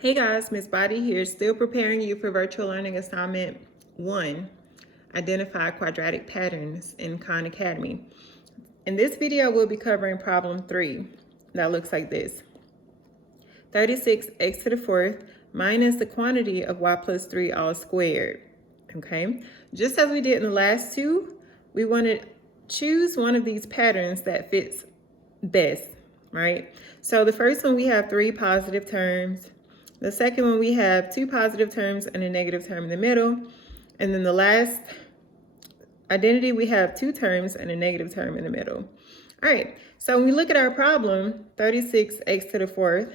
Hey guys, Miss Body here, still preparing you for virtual learning assignment 1, identify quadratic patterns in Khan Academy. In this video, we'll be covering problem 3 that looks like this. 36x to the fourth minus the quantity of y plus 3 all squared. Okay, just as we did in the last two, we want to choose one of these patterns that fits best, right? So the first one, we have 3 positive terms. The second one, we have 2 positive terms and a negative term in the middle. And then the last identity, we have 2 terms and a negative term in the middle. All right, so when we look at our problem, 36x to the fourth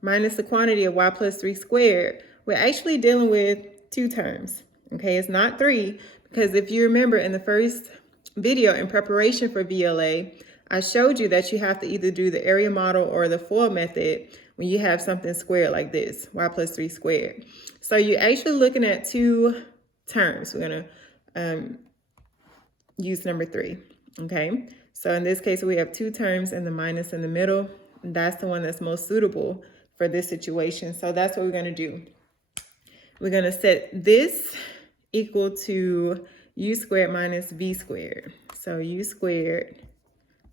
minus the quantity of y plus 3 squared, we're actually dealing with 2 terms, okay? It's not 3, because if you remember in the first video in preparation for VLA, I showed you that you have to either do the area model or the FOIL method when you have something squared like this, y plus 3 squared. So you're actually looking at 2 terms. We're gonna use number 3, okay? So in this case, we have 2 terms and the minus in the middle. That's the one that's most suitable for this situation. So that's what we're gonna do. We're gonna set this equal to u squared minus v squared. So u squared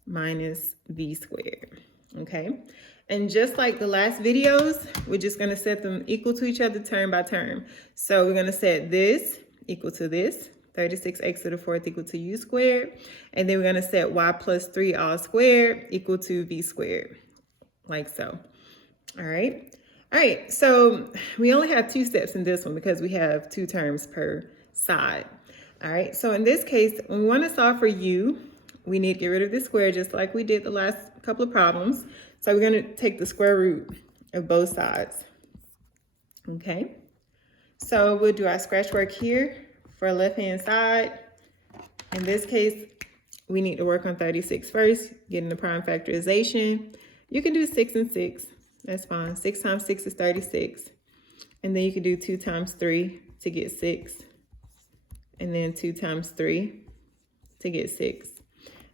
minus v squared, okay? And just like the last videos, we're just gonna set them equal to each other term by term. So we're gonna set this equal to this, 36x to the fourth equal to u squared. And then we're gonna set y plus 3 all squared equal to v squared, like so. All right, so we only have 2 steps in this one because we have 2 terms per side. All right, so in this case, when we wanna solve for u, we need to get rid of this square just like we did the last couple of problems. So we're gonna take the square root of both sides, okay? So we'll do our scratch work here for left-hand side. In this case, we need to work on 36 first, getting the prime factorization. You can do 6 and 6, that's fine. 6 times 6 is 36. And then you can do 2 times 3 to get 6. And then 2 times 3 to get 6.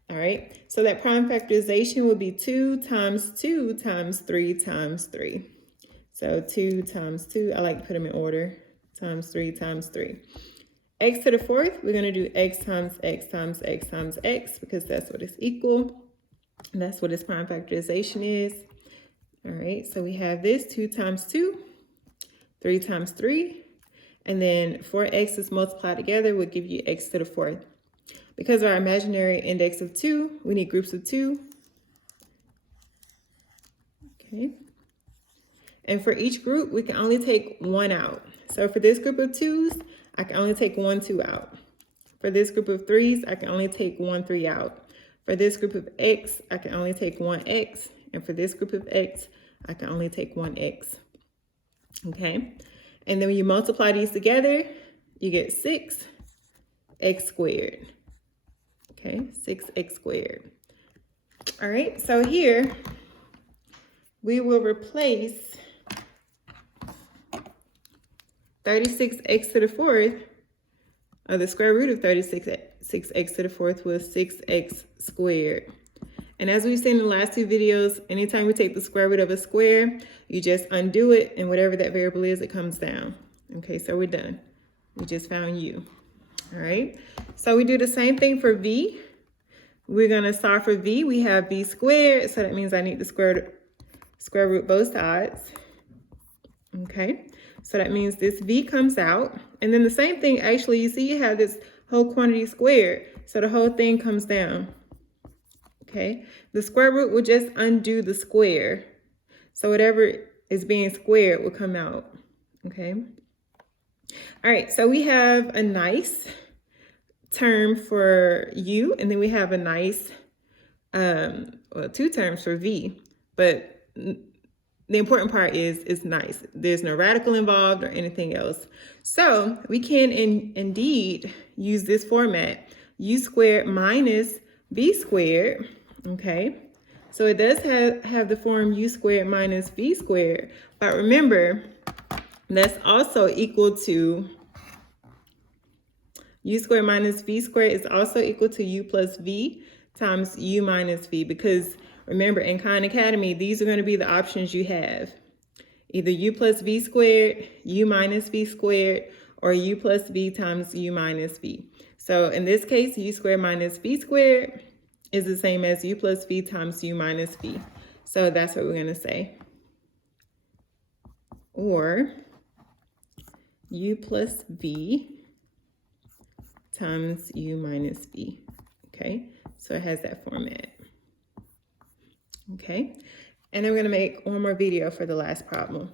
All right, so that prime factorization would be 2 times 2 times 3 times 3. So 2 times 2, I like to put them in order, times 3 times 3. X to the fourth, we're going to do x times x times x times x because that's what it's equal. And that's what its prime factorization is. All right, so we have this 2 times 2, 3 times 3. And then 4 x's multiplied together would give you x to the fourth. Because of our imaginary index of 2, we need groups of 2. Okay. And for each group, we can only take 1 out. So for this group of 2s, I can only take 1 2 out. For this group of 3s, I can only take 1 3 out. For this group of x, I can only take 1 x. And for this group of x, I can only take 1 x. Okay. And then when you multiply these together, you get 6 x squared. Okay, 6x squared. All right, so here we will replace 36x to the fourth, or the square root of 6x to the fourth was 6x squared. And as we've seen in the last 2 videos, anytime we take the square root of a square, you just undo it, and whatever that variable is, it comes down. Okay, so we're done. We just found u. All right, so we do the same thing for v. We're going to solve for v. We have v squared, so that means I need to square root both sides. Okay, so that means this v comes out. And then the same thing, actually, you see you have this whole quantity squared, so the whole thing comes down. Okay, the square root will just undo the square. So whatever is being squared will come out. Okay. All right, so we have a nice term for u, and then we have a nice, 2 terms for v, but the important part is it's nice. There's no radical involved or anything else. So we can indeed use this format, u squared minus v squared, okay? So it does have the form u squared minus v squared, but remember, that's also equal to u squared minus v squared is also equal to u plus v times u minus v, because remember in Khan Academy, these are going to be the options you have. either u plus v squared, u minus v squared, or u plus v times u minus v. So in this case, u squared minus v squared is the same as u plus v times u minus v. So that's what we're going to say. Or u plus v times u minus v. Okay, so it has that format. Okay, and then we're going to make one more video for the last problem.